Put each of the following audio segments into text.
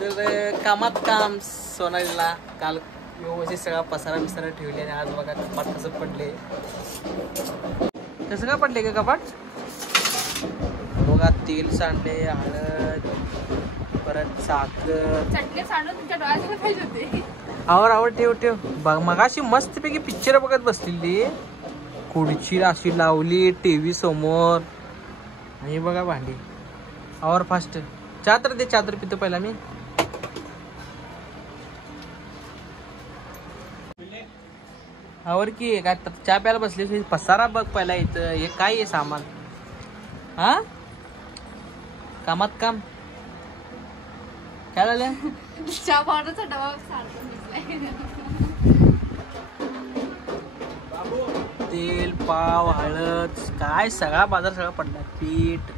तर कामात काम सोनालीला काल व्यवस्थित सगळा पसारा ठेवले आणि आज बघा कपाट कसं पडले. कसं का पडले का कपाट? बघा तेल सांडले, हळद, परत साखर, चटणी सांडून तुमच्या डोळ्यात पाहिजे होते. आवड ठेव बघ. मगाशी मस्तपैकी पिक्चर बघत बसलेली, खुर्ची अशी लावली टीव्ही समोर आणि बघा भांडी. Hour fast. चहा तर दे, चहा तर पितो पहिला मी. आवर की काय चहा प्यायला बसली, पसारा बघ पहिला इथं. हे काय आहे सामान? हा कामात काम काय झालं? चहा पावडरचा डबा सारखा दिसलाय. तेल, पाव, हळद, काय सगळा बाजार सगळा पडला. पीठ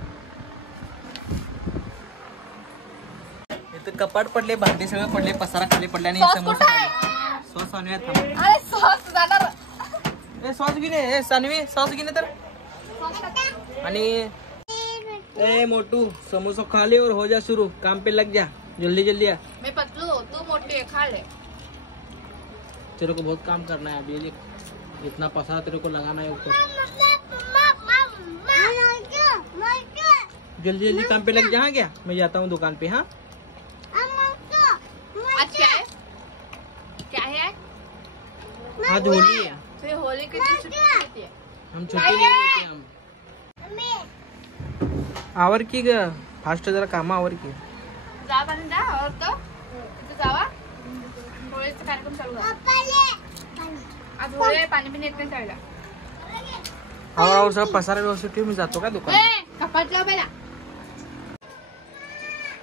इथं कपाट पडले, भांडी सगळं पडले, पसारा खाली पडले आणि समोसा सॉस आणूया. अरे सॉस जाणार. ए सॉस घेणे, ए सानवी सॉस घेणे तर. आणि ए मोटू समोसा खा ले और हो जा शुरू, काम पे लग जा, जल्दी जल्दी आ. मैं पतलू तू मोटी है, खा ले. तेरे को बहुत काम करना है अभी, इतना पसारा तेरे को लगाना है ऊपर. जल्दी जल्दी काम पे लग जा. क्या मैं जाता हूँ दुकान पे. हाँ आज क्या है? क्या है आज होली है. फिर होली की छुट्टी देती है. हम छुट्टी नहीं लेते हम. आवर की ग फास्ट जरा काम आवर की. जा पाणी द्या और तो तिथे जावा. होळीचा कार्यक्रम चालू आहे. आज होळी आहे, पाणी पिणे येत नाही त्याला. आवर सगळं पसारा व्यवस्थित ठेव, मी जातो का दुकान. कपाट लाव पहिला.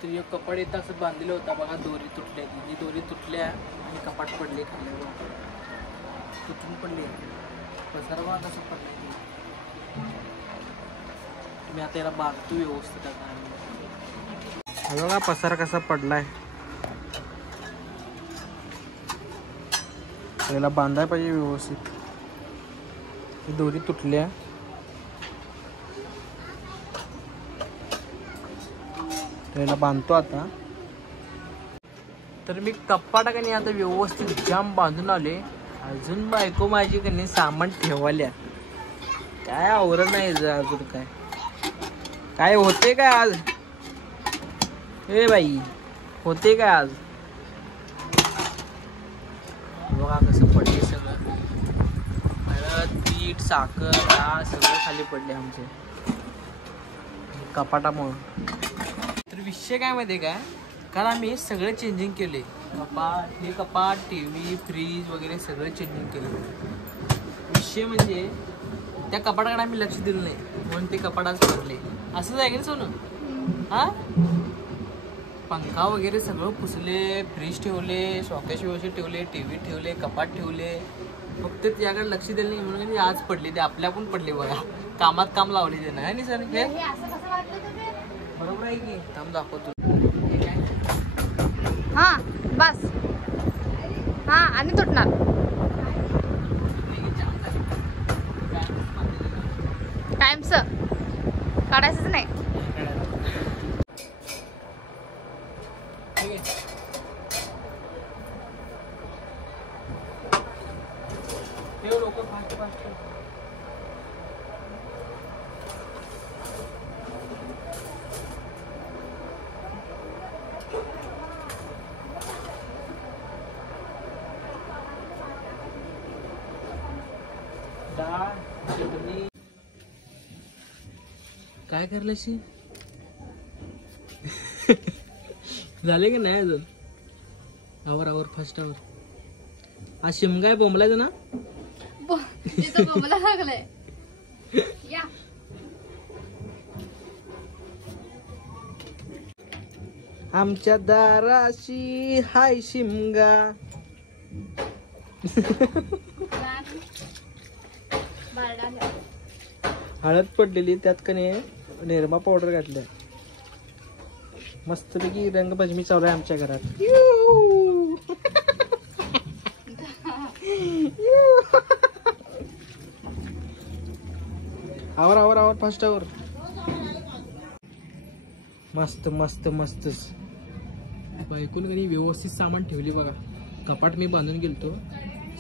तर कपाट इथं असं बांधलेलं होता बघा, दोरी तुटल्या. ही दोरी तुटल्या आणि कपाट पडले खाली, तुटून पडले. पसारा बघा कसं पडले. मी आता याला बांधतो व्यवस्थित. आता बघा पसारा कसा पडलाय. याला बांधाय पाहिजे व्यवस्थित. ही दोरी तुटल्या. त्याला बांधतो आता. तर मी कपाटाने आता व्यवस्थित जाम बांधून आले. अजून बायको माझी कधी सामान ठेवाल्या. काय आवरण नाही अजून. काय होते काय आज? ए बाई होते काय आज? बघा कसं पडले सगळं. हळद, पीठ, साखर, डाळ सगळं खाली पडले आमचे कपाटामुळं. तर विषय काय माहिती आहे काय, काल आम्ही सगळं चेंजिंग केले. हे कपाट, टीव्ही, फ्रीज वगैरे सगळं चेंजिंग केलं. विषय म्हणजे त्या कपाटाकडे आम्ही लक्ष दिलं नाही म्हणून ते कपाट आज पडले. असंच आहे की सोनू? हा पंखा वगैरे सगळं पुसले, फ्रीज ठेवले, शॉकेश व्यवस्थित ठेवले, टीव्ही ठेवले, कपाट ठेवले. फक्त त्याकडे लक्ष दिलं नाही म्हणून आज पडले. ते आपल्या पण पडले बघा. कामात काम लावले ते नाही सर. हे बरोबर आहे की? थांब दाखवतो. हा बस. हा आणि तुटणार. टाइमच काढायचंच नाही. काय करल्याशी झाले की नाही अजून? आवर फर्स्ट आवर. आज शिमगाय बोंबलायचं ना. बोंबला लागलाय. या आमच्या दाराशी हाय शिमगा. हळद पडलेली, त्यात कने निरमा पावडर घातल्या. मस्तपैकी रंगपंचमी चालू आहे आमच्या घरात. आवर फास्ट आवर. मस्त मस्त मस्तच. बायकोन कधी व्यवस्थित सामान ठेवले बघा. कपाट मी बांधून गेलतो,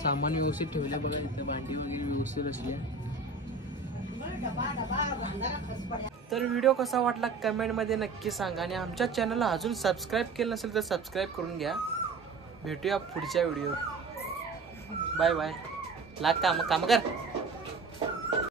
सामान व्यवस्थित ठेवले बघा. इथे भांडी वगैरे व्यवस्थित असली. तर व्हिडिओ कसा वाटला कमेंटमध्ये नक्की सांगा आणि आमच्या चॅनलला अजून सबस्क्राईब केलं नसेल तर सबस्क्राईब करून घ्या. भेटूया पुढच्या व्हिडिओ. Bye bye. लाग काम कर.